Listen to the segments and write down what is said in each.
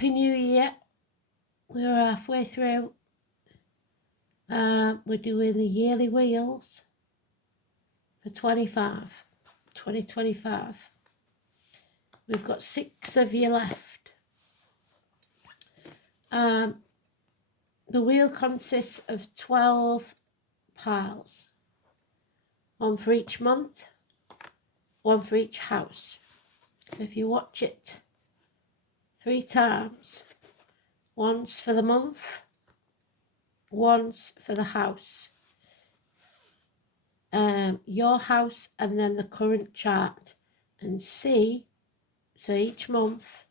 Happy New Year. We're halfway through. We're doing the yearly wheels for 2025. We've got 6 of you left. The wheel consists of 12 piles. 1 for each month, 1 for each house. So if you watch it 3 times, once for the month, once for the house, your house, and then the current chart, and see, so each month,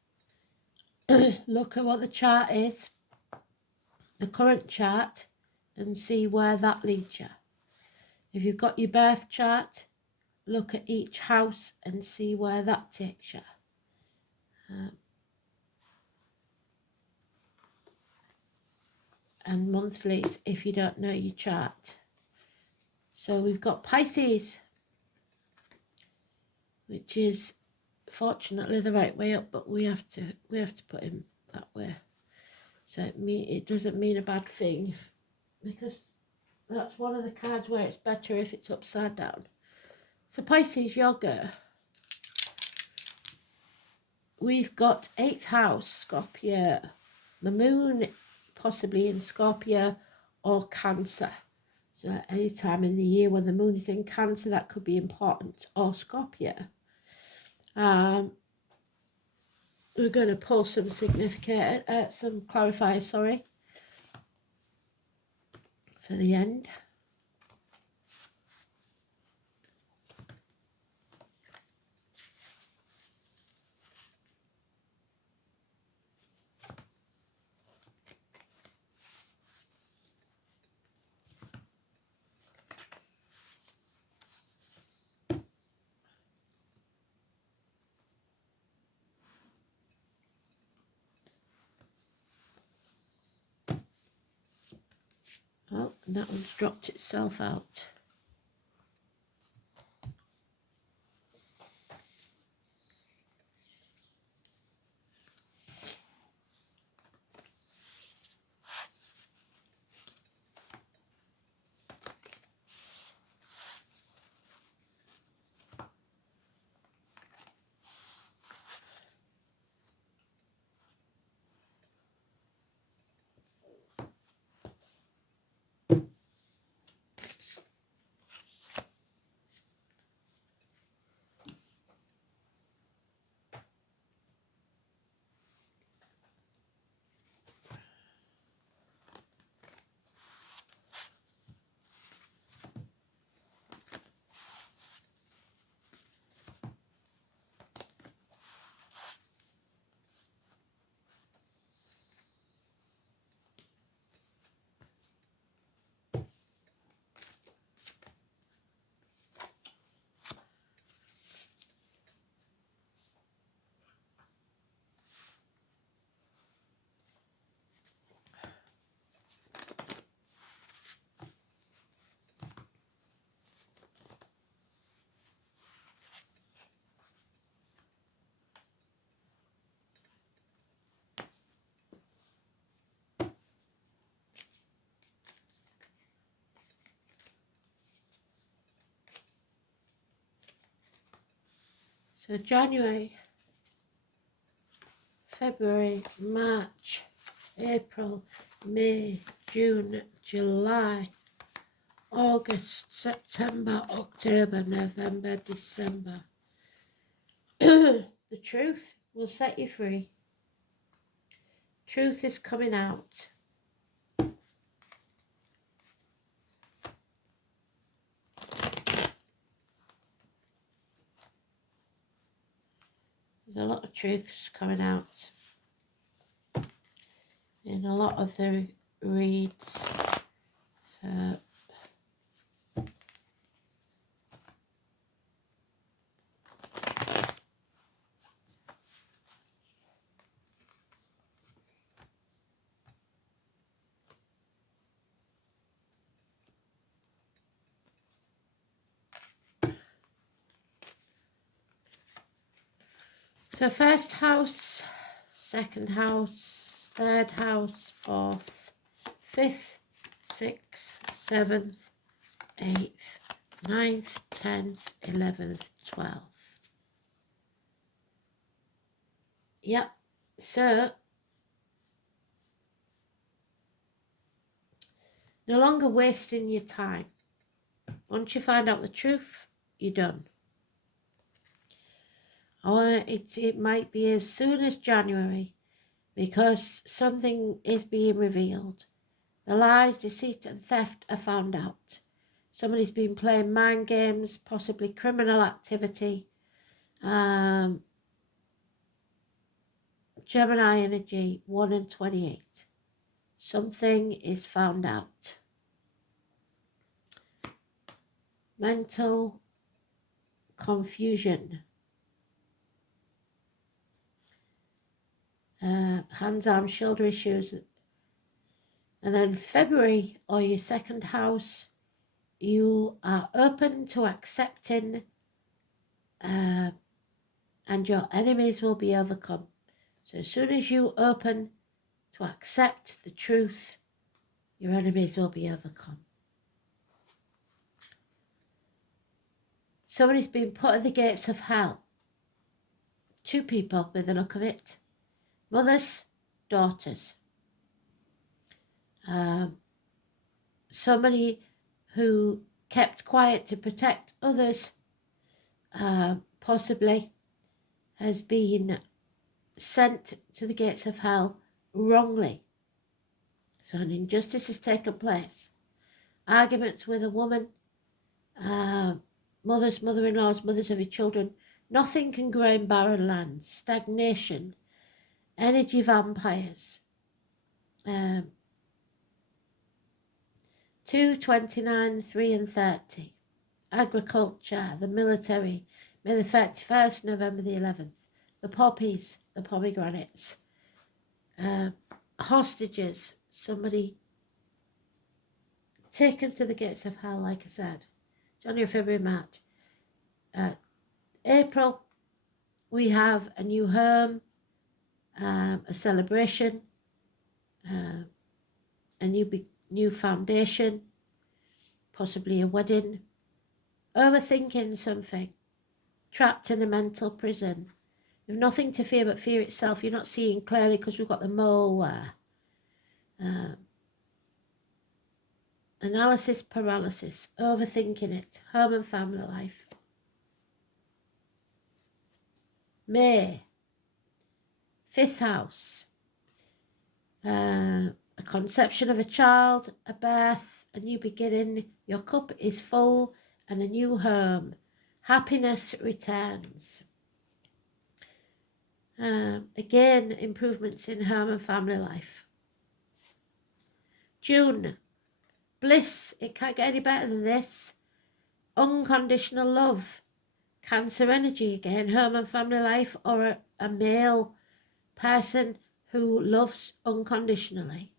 look at what the chart is, the current chart, and see where that leads you. If you've got your birth chart, look at each house and see where that takes you. And monthlies if you don't know your chart. So we've got Pisces, which is fortunately the right way up, but we have to put him that way. So it doesn't mean a bad thing, because that's one of the cards where it's better if it's upside down. So Pisces, your go. We've got 8th house, Scorpio. The moon possibly in Scorpio or Cancer. So at any time in the year when the moon is in Cancer, that could be important, or Scorpio. We're going to pull some significant, some clarifiers, for the end. Oh, and that one's dropped itself out. So January, February, March, April, May, June, July, August, September, October, November, December. The truth will set you free. Truth is coming out. There's a lot of truths coming out in a lot of the reads. So first house, second house, third house, fourth, fifth, sixth, seventh, eighth, ninth, 10th, 11th, 12th. Yep, so no longer wasting your time. Once you find out the truth, you're done. Or it might be as soon as January, because something is being revealed. The lies, deceit and theft are found out. Somebody's been playing mind games, possibly criminal activity. Gemini energy, 1 and 28. Something is found out. Mental confusion. Hands, arms, shoulder issues. And then February, or your second house, you are open to accepting, and your enemies will be overcome. So as soon as you open to accept the truth, your enemies will be overcome. Somebody's been put at the gates of hell. 2 people by the look of it. Mothers, daughters. Somebody who kept quiet to protect others, possibly, has been sent to the gates of hell wrongly. So an injustice has taken place. Arguments with a woman, mothers, mother-in-laws, mothers of your children. Nothing can grow in barren land. Stagnation. Energy vampires. 2, 29, 3 and 30. Agriculture, the military. May the 31st, November the 11th. The poppies, the pomegranates. Hostages, somebody taken to the gates of hell, like I said. January, February, March. April, we have a new home, a celebration, a new foundation, possibly a wedding. Overthinking something, trapped in a mental prison. You've nothing to fear but fear itself. You're not seeing clearly because we've got the mole there. Analysis paralysis, overthinking it, home and family life. May, 5th house, a conception of a child, a birth, a new beginning. Your cup is full and a new home. Happiness returns. Again, improvements in home and family life. June, bliss. It can't get any better than this. Unconditional love. Cancer energy again, home and family life, or a male person who loves unconditionally.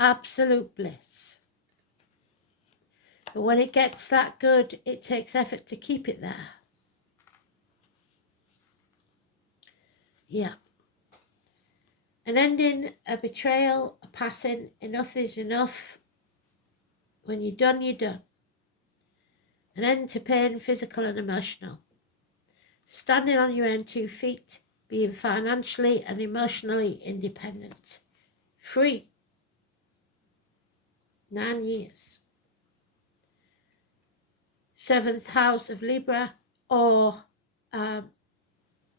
Absolute bliss. But when it gets that good, it takes effort to keep it there. Yeah. An ending, a betrayal, a passing. Enough is enough. When you're done, you're done. An end to pain, physical and emotional. Standing on your own 2 feet, being financially and emotionally independent. Free. 9 years. 7th house of Libra, or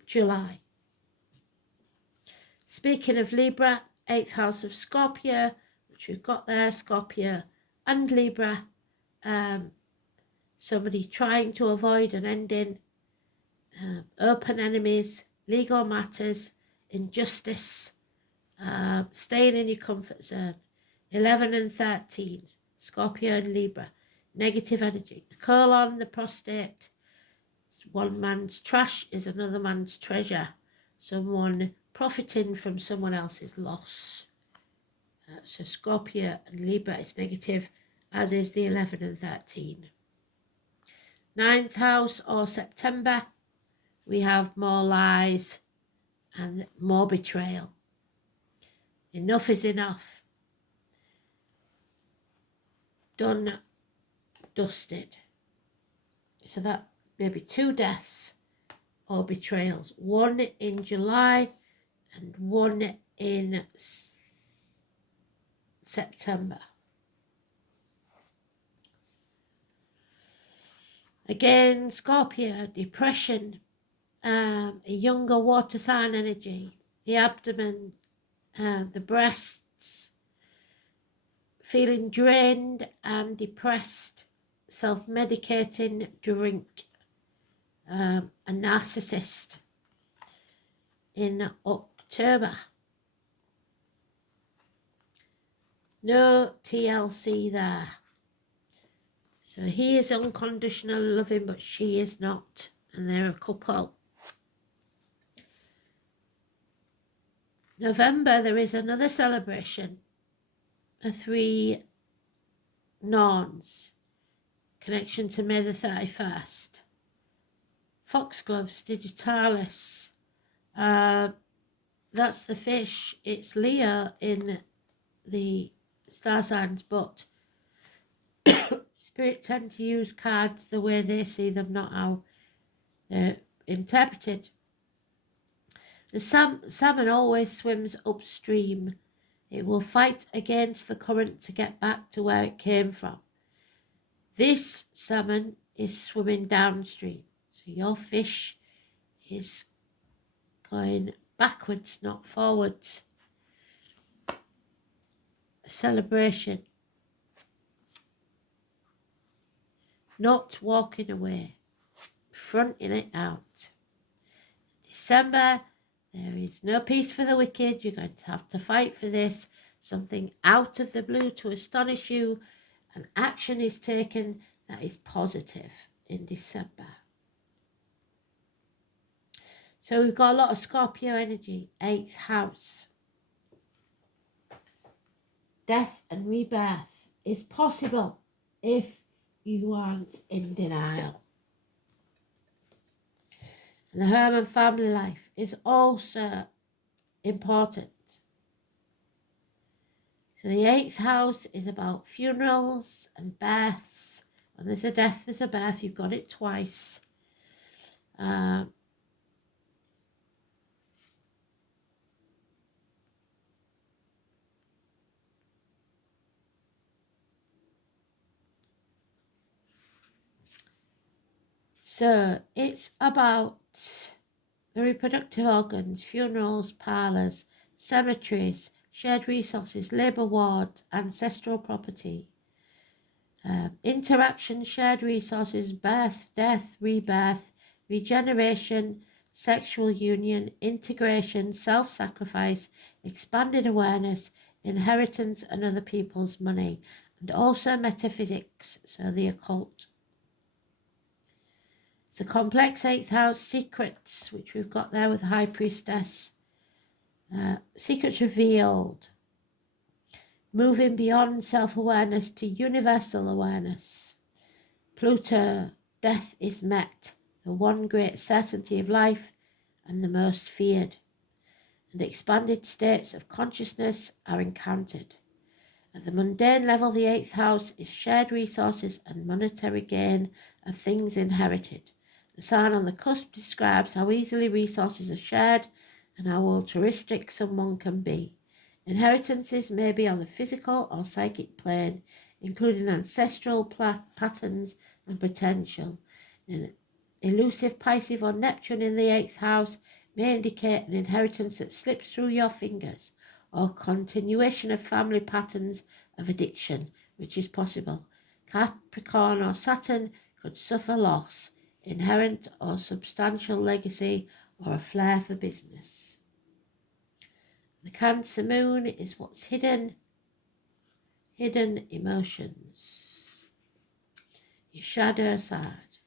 July. Speaking of Libra, 8th house of Scorpio, which we've got there, Scorpio and Libra. Somebody trying to avoid an ending, open enemies, legal matters, injustice, staying in your comfort zone. 11 and 13, Scorpio and Libra, negative energy. The colon, the prostate, one man's trash is another man's treasure. Someone profiting from someone else's loss. So Scorpio and Libra is negative, as is the 11 and 13. 9th house, or September, we have more lies, and more betrayal. Enough is enough. Done, dusted. So that may be 2 deaths or betrayals. 1 in July and 1 in September. Again, Scorpio, depression, a younger water sign energy, the abdomen, the breasts, feeling drained and depressed, self-medicating, drink, a narcissist in October. No TLC there. So he is unconditional loving, but she is not, and they're a couple. November, there is another celebration, a 3 Norns, connection to May the 31st. Foxgloves digitalis, that's the fish. It's Leo in the star signs, but Spirit tend to use cards the way they see them, not how they're interpreted. The salmon always swims upstream. It will fight against the current to get back to where it came from. This salmon is swimming downstream. So your fish is going backwards, not forwards. A celebration. Not walking away. Fronting it out. December, there is no peace for the wicked. You're going to have to fight for this. Something out of the blue to astonish you. And action is taken that is positive in December. So we've got a lot of Scorpio energy. 8th house. Death and rebirth is possible if you aren't in denial. And the home and family life is also important. So the 8th house is about funerals and births. When there's a death, there's a birth. You've got it twice. So it's about the reproductive organs, funerals, parlours, cemeteries, shared resources, labour wards, ancestral property, interaction, shared resources, birth, death, rebirth, regeneration, sexual union, integration, self-sacrifice, expanded awareness, inheritance and other people's money, and also metaphysics, so the occult. It's the complex 8th house secrets, which we've got there with the High Priestess. Secrets revealed. Moving beyond self-awareness to universal awareness. Pluto, death is met, the one great certainty of life and the most feared. And expanded states of consciousness are encountered. At the mundane level, the 8th house is shared resources and monetary gain of things inherited. The sign on the cusp describes how easily resources are shared and how altruistic someone can be. Inheritances may be on the physical or psychic plane, including ancestral patterns and potential. An elusive Pisces or Neptune in the 8th house may indicate an inheritance that slips through your fingers, or continuation of family patterns of addiction, which is possible. Capricorn or Saturn could suffer loss, inherent or substantial legacy, or a flair for business. The Cancer moon is what's hidden emotions, your shadow side.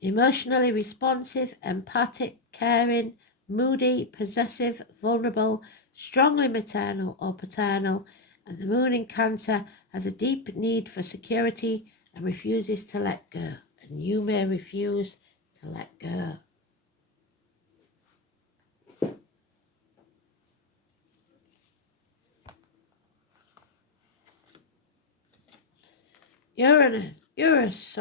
Emotionally responsive, empathic, caring, moody, possessive, vulnerable, strongly maternal or paternal, and the moon in Cancer has a deep need for security and refuses to let go. and you may refuse to let go. Uranus,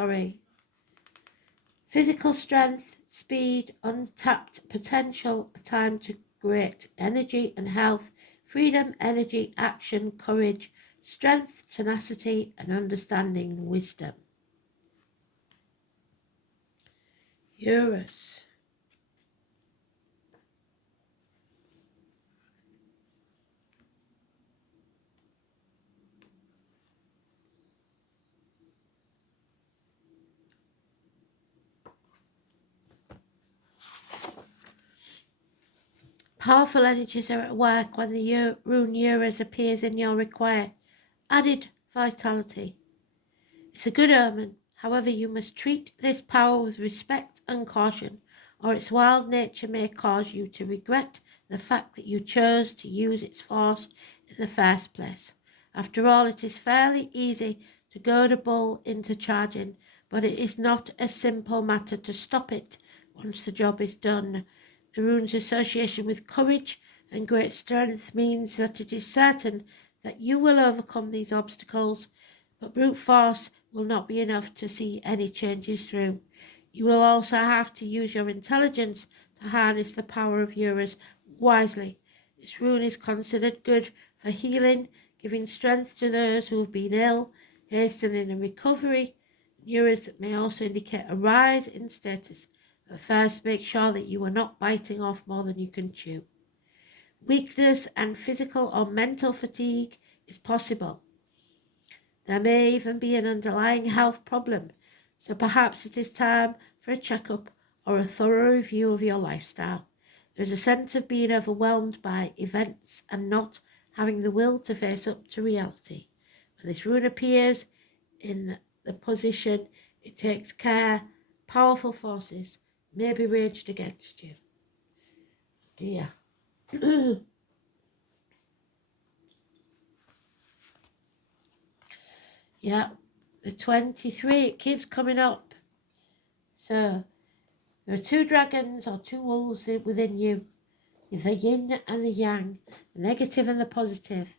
physical strength, speed, untapped potential, a time to great energy and health, freedom, energy, action, courage, strength, tenacity, and understanding, wisdom. Uranus. Powerful energies are at work when the rune Uranus appears in your require added vitality. It's a good omen. However, you must treat this power with respect and caution, or its wild nature may cause you to regret the fact that you chose to use its force in the first place. After all, it is fairly easy to goad a bull into charging, but it is not a simple matter to stop it once the job is done. The rune's association with courage and great strength means that it is certain that you will overcome these obstacles, but brute force will not be enough to see any changes through. You will also have to use your intelligence to harness the power of Uranus wisely. This rune is considered good for healing, giving strength to those who have been ill, hastening a recovery. Uranus may also indicate a rise in status, but first make sure that you are not biting off more than you can chew. Weakness and physical or mental fatigue is possible. There may even be an underlying health problem, so perhaps it is time for a checkup or a thorough review of your lifestyle. There is a sense of being overwhelmed by events and not having the will to face up to reality. When this rune appears in the position, it takes care. Powerful forces may be raged against you. Dear. Yeah, the 23, it keeps coming up. So, there are two dragons or two wolves within you, the yin and the yang, the negative and the positive.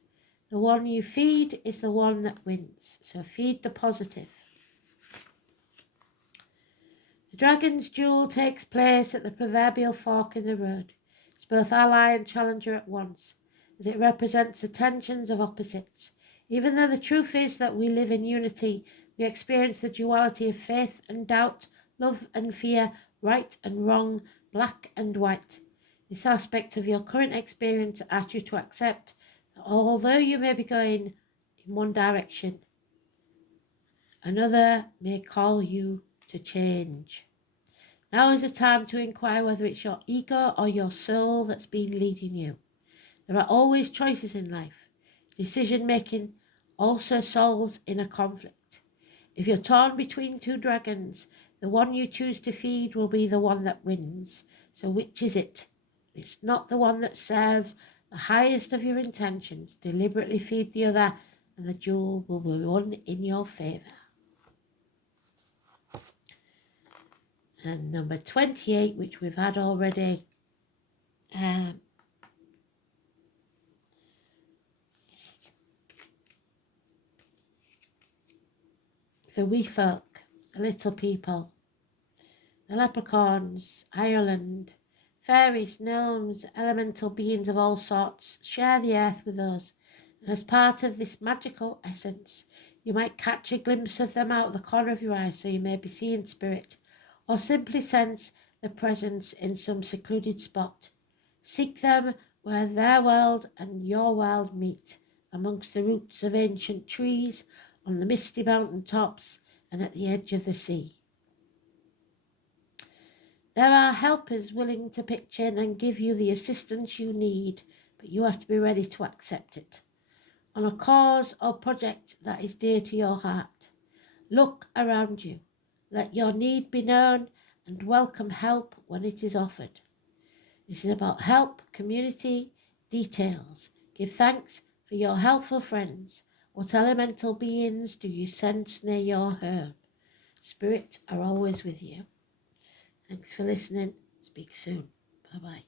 The one you feed is the one that wins, so feed the positive. The dragon's duel takes place at the proverbial fork in the road. It's both ally and challenger at once, as it represents the tensions of opposites. Even though the truth is that we live in unity, we experience the duality of faith and doubt, love and fear, right and wrong, black and white. This aspect of your current experience asks you to accept that although you may be going in one direction, another may call you to change. Now is the time to inquire whether it's your ego or your soul that's been leading you. There are always choices in life. Decision making also solves inner conflict. If you're torn between two dragons, the one you choose to feed will be the one that wins. So which is it? If it's not the one that serves the highest of your intentions, deliberately feed the other, and the duel will be won in your favour. And number 28, which we've had already, the wee folk, the little people, the leprechauns, Ireland, fairies, gnomes, elemental beings of all sorts share the earth with us. And as part of this magical essence, you might catch a glimpse of them out of the corner of your eye, so you may be seeing spirit, or simply sense their presence in some secluded spot. Seek them where their world and your world meet, amongst the roots of ancient trees, on the misty mountain tops, and at the edge of the sea. There are helpers willing to pitch in and give you the assistance you need, but you have to be ready to accept it. On a cause or project that is dear to your heart, look around you. Let your need be known and welcome help when it is offered. This is about help, community, details. Give thanks for your helpful friends. What elemental beings do you sense near your home? Spirit are always with you. Thanks for listening. Speak soon. Bye-bye.